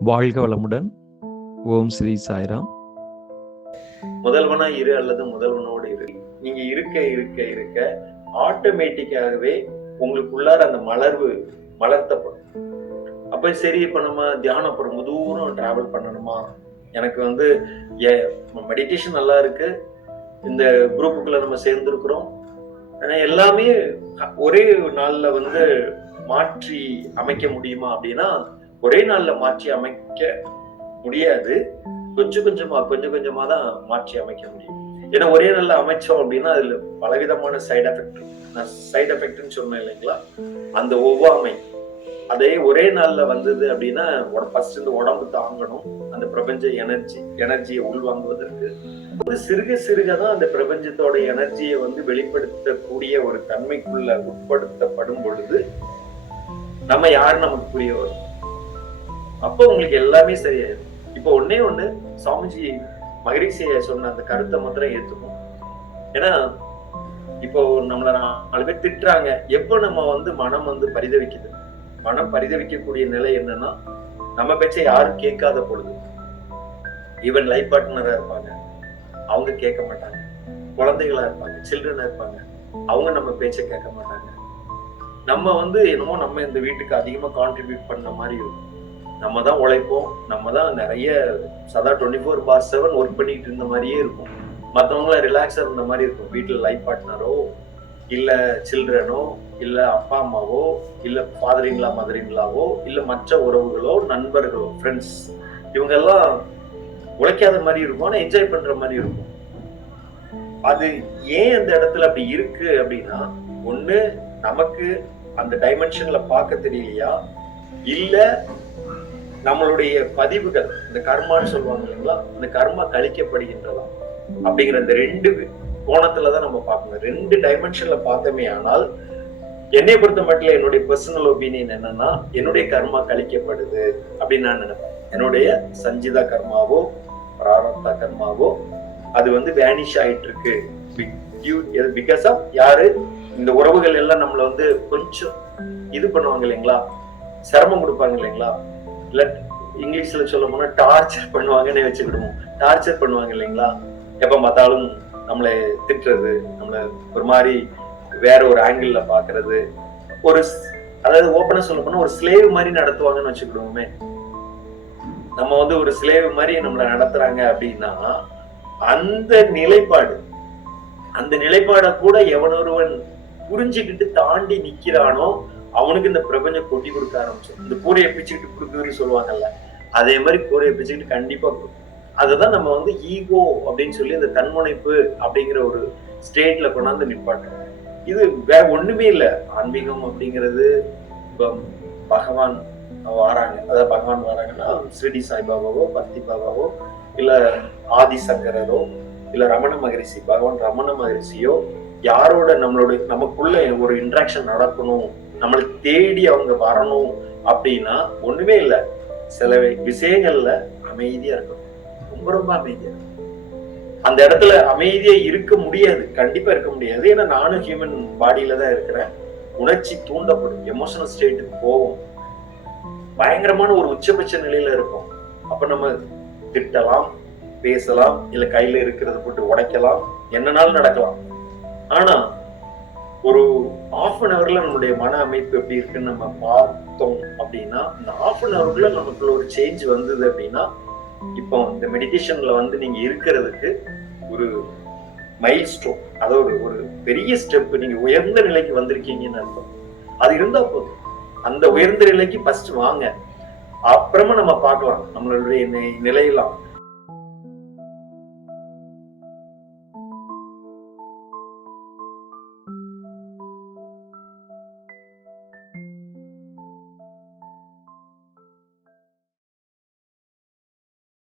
வாழ்க வளமுடன். ஓம் ஸ்ரீ சாய்ராம். முதல்வனா இரு அல்லது முதல்வனோடு இரு. நீங்க இருக்க இருக்க இருக்க ஆட்டோமேட்டிக்காகவே உங்களுக்கு உள்ளார அந்த மலர்வு மலர்த்தப்படும். அப்ப சரி இப்ப நம்ம தியானம் போற ரொம்ப தூரம் டிராவல் பண்ணணுமா? எனக்கு வந்து மெடிடேஷன் நல்லா இருக்கு. இந்த குரூப்புக்குள்ள நம்ம சேர்ந்துருக்குறோம். ஆனா எல்லாமே ஒரே நாள்ல வந்து மாற்றி அமைக்க முடியுமா அப்படின்னா ஒரே நாள்ல மாற்றி அமைக்க முடியாது. கொஞ்சம் கொஞ்சமா கொஞ்சம் கொஞ்சமா தான் மாற்றி அமைக்க முடியும். ஏன்னா ஒரே நாள்ல அமைச்சோம் அப்படின்னா அதுல பலவிதமான சைடு எஃபெக்ட் நான் சைடு எஃபெக்ட்னு சொன்னேன் இல்லைங்களா? அந்த ஒவ்வாமை. அதே ஒரே நாள்ல வந்தது அப்படின்னா ஃபர்ஸ்ட் இந்த உடம்பு தாங்கணும். அந்த பிரபஞ்ச எனர்ஜி எனர்ஜியை உள்வாங்குவதற்கு. ஒரு சிறுக சிறுக தான் அந்த பிரபஞ்சத்தோட எனர்ஜியை வந்து வெளிப்படுத்தக்கூடிய ஒரு தன்மைக்குள்ள உட்படுத்தப்படும் பொழுது நம்ம யார் நமக்கு புரிய வரும்? அப்போ உங்களுக்கு எல்லாமே சரியாயிடும் இப்போ ஒன்னே ஒண்ணு சாமிஜி மகரிஷிய சொன்ன அந்த கருத்தை மாத்திரம் ஏத்துக்கும் ஏன்னா இப்போ நம்மள நாலு பேர் திட்டுறாங்க. எப்போ நம்ம வந்து மனம் வந்து பரிதவிக்குது? மனம் பரிதவிக்கக்கூடிய நிலை என்னன்னா நம்ம பேச்சை யாரும் கேட்காத பொழுது. ஈவன் லைஃப் பார்ட்னரா இருப்பாங்க. அவங்க கேட்க மாட்டாங்க. குழந்தைகளா இருப்பாங்க. சில்ட்ரனா இருப்பாங்க. அவங்க நம்ம பேச்சை கேட்க மாட்டாங்க. நம்ம வந்து என்னமோ நம்ம இந்த வீட்டுக்கு அதிகமா கான்ட்ரிபியூட் பண்ண மாதிரி இருக்கும். நம்ம தான் உழைப்போம் நம்ம தான் நிறைய சதா twenty four for seven work பண்ணிட்டு இருந்த மாதிரியே இருக்கும். மற்றவங்கள ரிலாக்ஸாக இருந்த மாதிரி இருக்கும். வீட்டில் லைஃப் பார்ட்னரோ இல்லை சில்ட்ரனோ இல்லை அப்பா அம்மாவோ இல்லை ஃபாதரிங்களா மதரிங்களாவோ இல்லை மற்ற உறவுகளோ நண்பர்களோ ஃப்ரெண்ட்ஸ் இவங்கெல்லாம் உழைக்காத மாதிரி இருக்கும் ஆனால் என்ஜாய் பண்ணுற மாதிரி இருக்கும். அது ஏன் அந்த இடத்துல அப்படி இருக்கு அப்படின்னா ஒன்று நமக்கு அந்த டைமென்ஷனில் பார்க்க தெரியலையா? இல்லை நம்மளுடைய பதிவுகள் இந்த கர்மான்னு சொல்லுவாங்க இல்லைங்களா? இந்த கர்மா கழிக்கப்படுகின்றதா? அப்படிங்கிற இந்த ரெண்டு கோணத்துலதான் நம்ம பார்க்கணும். ரெண்டு டைமென்ஷன்ல பார்த்தோமே ஆனால் என்னை பொறுத்த மட்டும் என்னுடைய பர்சனல் ஒப்பீனியன் என்னன்னா என்னுடைய கர்மா கழிக்கப்படுது அப்படின்னு நான் நினைப்பேன். என்னுடைய சஞ்சிதா கர்மாவோ பிராரப்தா கர்மாவோ அது வந்து வேனிஷ் ஆயிட்டு இருக்கு பிகாஸ் ஆஃப் யாரு? இந்த உறவுகள் எல்லாம் நம்மள வந்து கொஞ்சம் இது பண்ணுவாங்க இல்லைங்களா? சிரமம் கொடுப்பாங்க இல்லைங்களா? இல்ல இங்கிலீஷ்ல சொல்ல போனா டார்ச்சர் பண்ணுவாங்கன்னு வச்சுக்கிடுவோம். டார்ச்சர் பண்ணுவாங்க இல்லைங்களா? எப்ப பார்த்தாலும் நம்மளை திட்டுறது நம்மள ஒரு மாதிரி வேற ஒரு ஆங்கிள் பாக்குறது ஒரு அதாவது ஓப்பனா சொல்ல போனா ஒரு ஸ்லேவ் மாதிரி நடத்துவாங்கன்னு வச்சுக்கிடுவோமே. நம்ம வந்து ஒரு ஸ்லேவ் மாதிரி நம்மளை நடத்துறாங்க அப்படின்னா அந்த நிலைப்பாடு அந்த நிலைப்பாட கூட எவனொருவன் புரிஞ்சுக்கிட்டு தாண்டி நிக்கிறானோ அவனுக்கு இந்த பிரபஞ்சம் கொட்டி கொடுக்க ஆரம்பிச்சோம். இந்த கூரையை பிச்சுக்கிட்டு கொடுக்குதுன்னு சொல்லுவாங்கல்ல அதே மாதிரி கூரையை பிச்சுக்கிட்டு கண்டிப்பா கொடுக்கும் அதுதான் நம்ம வந்து ஈகோ அப்படின்னு சொல்லி அந்த தன்முனைப்பு அப்படிங்கிற ஒரு ஸ்டேட்ல கொண்டாந்து நிப்பாட்டோம் இது வேற ஒண்ணுமே இல்லை. ஆன்மீகம் அப்படிங்கிறது இப்போ பகவான் வராங்க. அதாவது பகவான் வராங்கன்னா ஸ்ரீடி சாய்பாபாவோ பக்தி பாபாவோ இல்ல ஆதிசங்கரரோ இல்ல ரமண மகரிஷி. பகவான் ரமண மகரிஷியோ யாரோட நம்மளோட நமக்குள்ள ஒரு இன்ட்ராக்ஷன் நடக்கணும் நம்மளை தேடி அவங்க வரணும் அப்படின்னா ஒண்ணுமே இல்லை. சில விஷயங்கள்ல அமைதியா இருக்கணும். ரொம்ப ரொம்ப அமைதியா அந்த இடத்துல அமைதியா இருக்க முடியாது. கண்டிப்பா இருக்க முடியாது. ஏன்னா நானும் ஹியூமன் பாடியில தான் இருக்கிறேன். உணர்ச்சி தூண்டப்படும். எமோஷனல் ஸ்டேட்டுக்கு போகும் பயங்கரமான ஒரு உச்சபட்ச நிலையில இருக்கும் அப்ப நம்ம திட்டலாம் பேசலாம் இல்ல கையில இருக்கிறத போட்டு உடைக்கலாம். என்னனாலும் நடக்கலாம். ஆனா ஒரு ஆஃப் அன் ஹவர்ல நம்மளுடைய மன அமைப்பு எப்படி இருக்குன்னு நம்ம பார்த்தோம் அப்படின்னா இந்த ஆஃப் அன் ஹவருக்குள்ள நமக்குள்ள ஒரு சேஞ்ச் வந்தது அப்படின்னா இப்போ இந்த மெடிடேஷன்ல வந்து நீங்க இருக்கிறதுக்கு ஒரு மைல் ஸ்டோன் அதாவது ஒரு பெரிய ஸ்டெப் நீங்க உயர்ந்த நிலைக்கு வந்திருக்கீங்கன்னு அர்த்தம். அது இருந்தா போதும். அந்த உயர்ந்த நிலைக்கு ஃபர்ஸ்ட் வாங்க. அப்புறமா நம்ம பார்க்கலாம் நம்மளுடைய நிலையெல்லாம்.